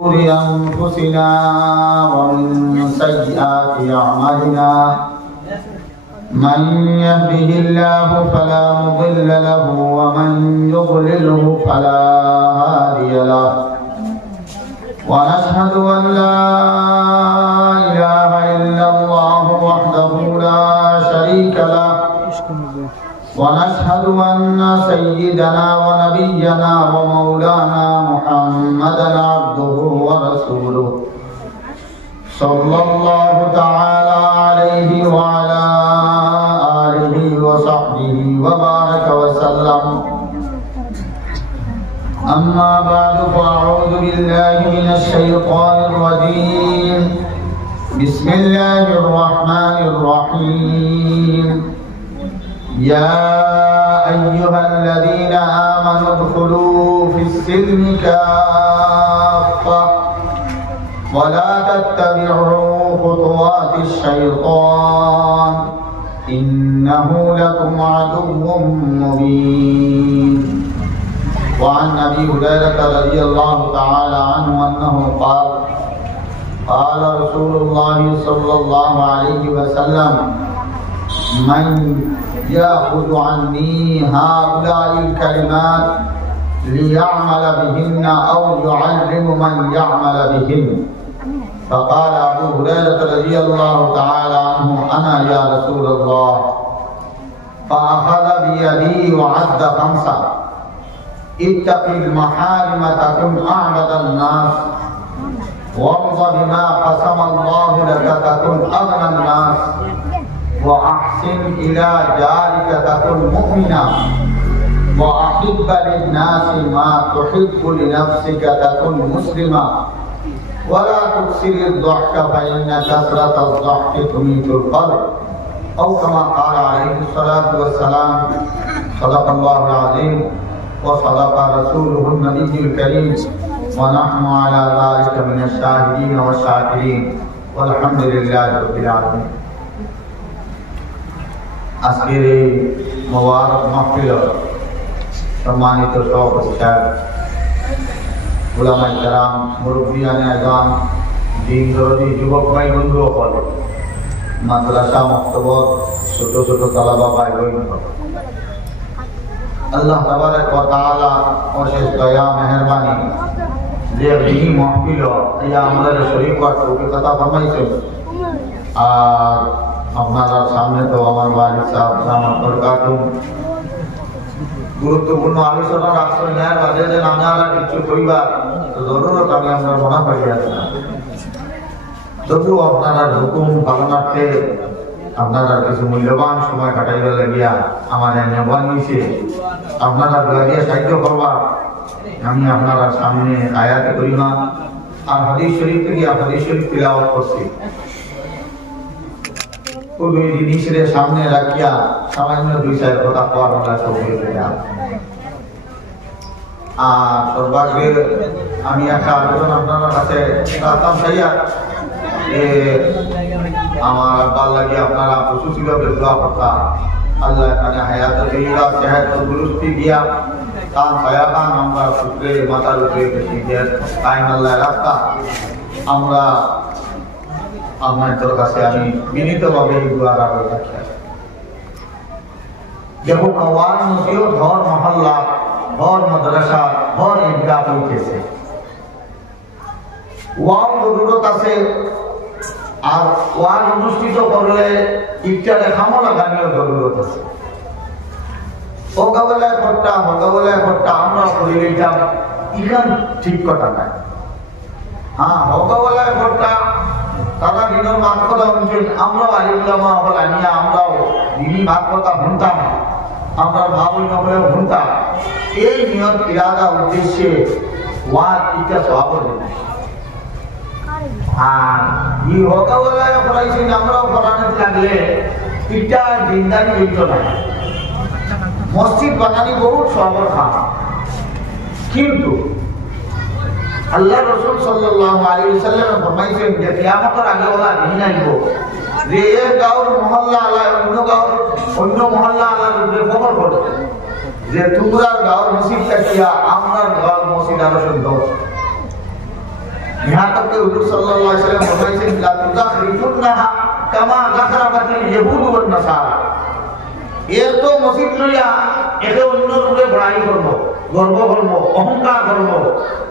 أنفسنا ومن سيئات أعمالنا من يهده الله فلا مضل له ومن يضلله فلا هادي له ونشهد أن لا إله إلا الله وحده لا شريك له ونشهد أن سيدنا ونبينا ومولانا محمدا عبده ورسوله صلى الله تعالى عليه وعلى آله وصحبه وبارك وسلم أما بعد فأعوذ بالله من الشيطان الرجيم بسم الله الرحمن الرحيم يا أيها الذين آمنوا ادخلوا في السلم كافة ولا تتبعوا خطوات الشيطان إنه لكم عدو مبين وعن أبي هريرة رضي الله تعالى عنه أنه قال قال رسول الله صلى الله عليه وسلم من يأخذ عني هؤلاء الكلمات ليعمل بهن أو يعلم من يعمل بهن فقال أبو هريرة رضي الله تعالى عنه أنا يا رسول الله فأخذ بيدي وعد خمسة اتق المحارم تكن أعبد الناس وارض بما قسم الله لك تكن أغنى الناس وأحسن إلى جارك تكن مؤمنا وأحب للناس ما تحب لنفسك تكن مسلما ولا تكسر الضحك فإن كثرة الضحك تميت القلب أو كما قال عليه الصلاة والسلام صدق الله العظيم وصدق رسوله النبي الكريم ونحن على ذلك من الشاهدين والشاكرين والحمد لله رب العالمين আজকের এই মোবারক মাহফিল সম্মানিত সভাপতি উলামায়ে কেরাম মুরব্বিয়ানে আযম দিন দরদি যুবক ভাই বন্ধু সকল মাদ্রাসা মক্তবত ছোট ছোট তালাবা ভাই বোন আল্লাহ তাবারক ওয়া তাআলা অশেষ দয়া মেহেরবানি যে এই মাহফিল এই আমাদের শরীফ আর কথা ফরমাইছে আর আপনারা সামনে তো আমার ওয়ালিদ সাহেব আমার বরকাতুম গুরুত্বপূর্ণ আলোচনা রাখছেন এর বাদে যে আপনারা কিছু কইবা তো জরুরত আমি আপনার মনে করি আছে তবু আপনারা হুকুম পালনার্থে আপনারা কিছু মূল্যবান সময় কাটাইবার লাগিয়া আমার নেবান হইছে আপনারা দুয়ারিয়া সাহায্য করবা আমি আপনারা সামনে আয়াতে করিমা আর হাদিস শরীফ থেকে হাদিস শরীফ তিলাওয়াত করছি ওই জিনিসের সামনে রাখিয়া সামান্য দুই চার কথা পাওয়ার আমরা সবাই আর সর্বাগ্রে আমি একটা আবেদন আপনার কাছে রাখতাম চাইয়া আমার আব্বার লাগে আপনারা প্রসূতি ভাবে দোয়া করতাম আল্লাহ এখানে হায়াত তৈবা সেহাত তন্দুরুস্তি দিয়া কান ছায়া কান আমরা সূত্রে মাথার উপরে বেশি কাইম আল্লাহ রাখতাম আমরা আপনার কাছে আমি বিনীতভাবে এই দোয়া রাখি দেখুন ওয়াজ নসিহত ঘর মহল্লা ঘর মাদ্রাসা ঘর ঈদগাহ হইতেছে ওয়াজ জরুরত আছে আর ওয়াজ অনুষ্ঠিত করলে ইফতারে খামো লাগানোর জরুরত আছে ওগাবেলায় খট্টা আমরা করে নিতাম ইখান ঠিক কথা নাই হ্যাঁ ওগাবেলায় খট্টা তারা দিনের মাঠ কথা শুনছেন আমরাও আলিমুলামা হল আনিয়া আমরাও দিনই মাঠ কথা শুনতাম আমরা ভাবই নবলেও শুনতাম এই নিয়ত ইরাদা উদ্দেশ্যে ওয়াজ ইটা সভাপত আর ই হকাওয়ালায় পড়াইছেন আমরাও পড়ানো লাগলে ইটা জিন্দানি বৈত না মসজিদ বানানি বহুত সহজ খান কিন্তু আল্লাহ রাসূল সাল্লাল্লাহু আলাইহি ওয়াসাল্লাম ফরমাইছেন যে কিয়ামতের আগে ওলা দিন আইব যে এক গাঁওর মহল্লা আলা অন্য মহল্লা আলার উপরে খবর পড়ে যে তোমরা গাঁওর মসজিদটা কিয়া আমরার গাঁওর মসজিদ আরো সুন্দর यहाँ तक के हुजूर सल्लल्लाहु अलैहि वसल्लम फरमाइছেন ला तुज़खरिफुन्नाहा কামা যাখরাবাতিল ইয়াহুদ ওয়ান নাসারা। এর তো মসজিদ লইয়া একে অন্য রূপে বড়াই করব, গর্ব করব, অহংকার করব।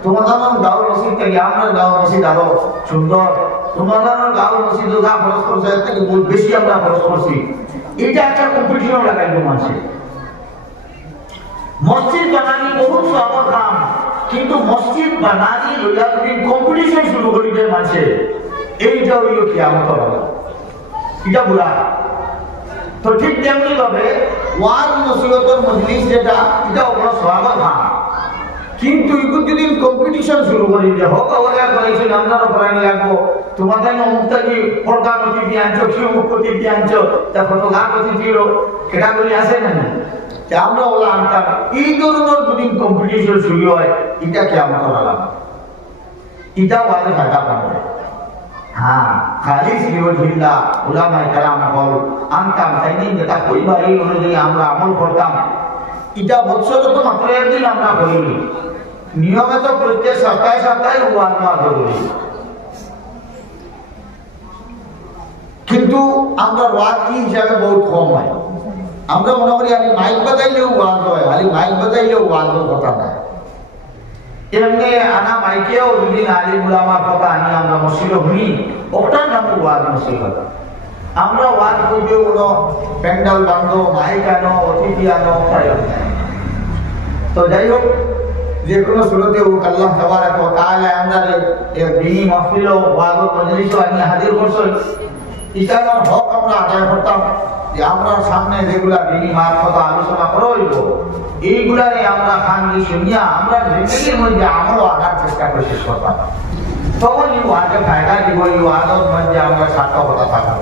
তোমাদের গাঁও মসজিদ থেকে আমরা গাঁও মসজিদ আরো সুন্দর, তোমাদের গাঁও মসজিদ যা খরচ করছে এর থেকে বহুত বেশি আমরা খরচ করছি, এটা একটা কম্পিটিশন লাগাইব মানুষে। মসজিদ বানানি বহুত সহজ কাম, কিন্তু মসজিদ বানানি লইয়া যদি কম্পিটিশন শুরু করি দেয় মানুষে, এইটা হইল কিয়ামতের আলামত, এটা বুড়া। তো ঠিক তেমনি ভাবে ওয়াজ নসিহতের মজলিস যেটা, এটা বড় সওয়াবের কাম, কিন্তু এগুলো যদি কম্পিটিশন শুরু করি যে হোক ওরা করেছে আপনারও করানি লাগবো, তোমাদের অমুকটা কি পর্দা অতিথি আনছো, কি অমুক অতিথি আনছো, তা কত লাখ অতিথির ক্যাটাগরি আছে না, আমরা ওলা আনতাম। এই ধরনের যদি কম্পিটিশন শুরু হয়, এটা কিয়ামতের আলামত, এটা ওয়াজে ফায়দা পাবে। হ্যাঁ, খালিস লিওয়াজিল্লাহ উলামায়ে কেরাম হল আনতাম, তাই নিয়ে যেটা পরিবার এই অনুযায়ী আমরা আমল করতাম। এটা বছরে তো মাত্র একদিন আমরা করিনি, নিয়মিত প্রত্যেক সপ্তাহে সপ্তাহে ওয়াজ হওয়া জরুরি। কিন্তু আমরা ওয়াজ কি হিসাবে বহুত কম হয়, আমরা মনে করি আমি মাইক বাজাইলেও ওয়াজ হয়, খালি মাইক বাজাইলেও ওয়াজের কথা নাই। এমনি আনা মাইকেও যদি আলিম উলামার কথা আনি আমরা মসজিদে শুনি, ওটার নাম ওয়াজ নসিহত। আমরা ওয়াজ করতে কোনো প্যান্ডেল বান্ধব, মাইক আনো, অতিথি আনো, তো যাই হোক যে কোনো শুরুতে হোক আল্লাহ তাবারাক ওয়া তাআলা আমরা দিনী মাহফিল ও ওয়াজ মজলিস আনি হাজির করছেন, ইটার হক আমরা আদায় করতাম। যে আমরা সামনে যেগুলা দিনী মার কথা আলোচনা করা হইব, এইগুলারে আমরা খানগি শুনিয়া আমরা জিন্দগির মধ্যে আমলও আনার চেষ্টা করে শেষ করতাম। তখন এই ওয়াজে ফায়দা দিব, এই ওয়াজের মধ্যে আমরা সার্থকতা থাকবো।